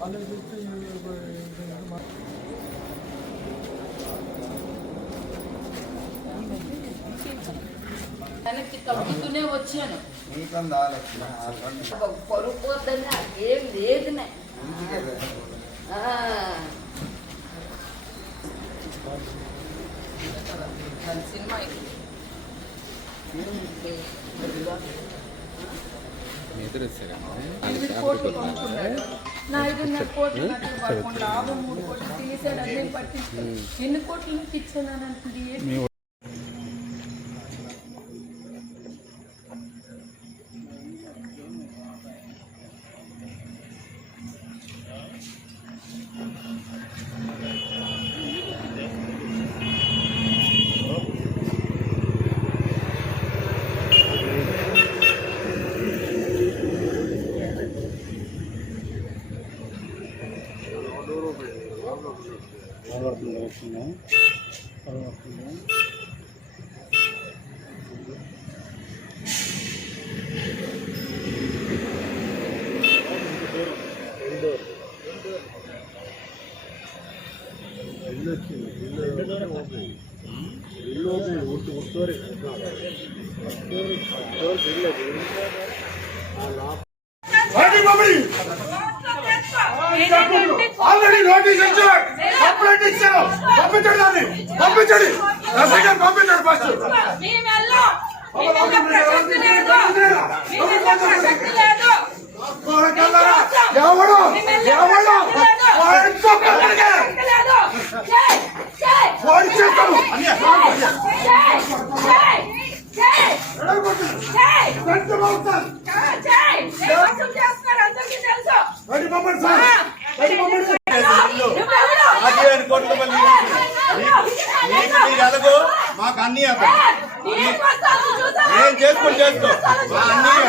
ఆలోచిస్తే వెనక్కి తగ్గుతూనే వచ్చాను నీకంద ఆలోచన పరుపు వద్దని ఏం లేదు నే. ఆ. దాని సినిమా ఇది. ఎనిమిది కోట్లు కొనుక్కున్నాడు నా ఐదున్నర కోట్లు నాకు పదకొండు లాభం మూడు కోట్లు తీసాడు అన్నీ పట్టించుకో ఇచ్చాను? ఆల్రెడీ నోటీస్ ఇచ్చారు. కంప్లైంట్ ఇచ్చారు. పంపించండి దాన్ని. పంపించండి. ఎస్ఐ గారు పంపించండి. ఫస్ట్ ఎవడు ఎవడు కోట్ల నీకు మీరు ఎలాగో మాకు అన్ని ఏం చేసుకొని చేసుకో. మా అన్నయ్య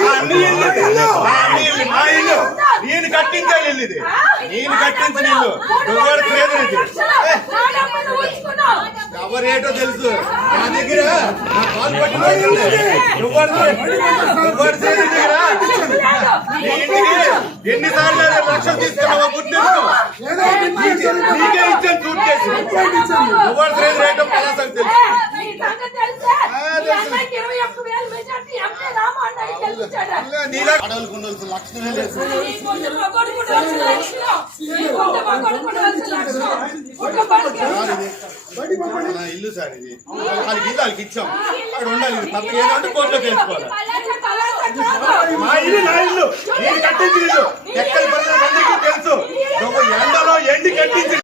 మా అన్నయ్య మా ఇల్లు. నేను కట్టించే ఇల్లు ఇది. నేను కట్టించిన ఇల్లు. నువ్వు ఎవరేటో తెలుసు. నా దగ్గర నా కాలు పట్టుకోండి నువ్వు దగ్గర. ఎన్నిసార్లు లక్షలు తీసుకున్నావు? ఇల్లు సార్ ఇది. వాళ్ళకి ఇల్లు వాళ్ళకి ఇచ్చాం. అక్కడ ఉండాలి తప్ప ఏదంటే కోర్టులో తెలుసుకోవాలి మా ఇల్లు నా ఇల్లు. కట్టించి ఎక్కడ పడిన తెలుసు. ఎండలో ఎండి కట్టించి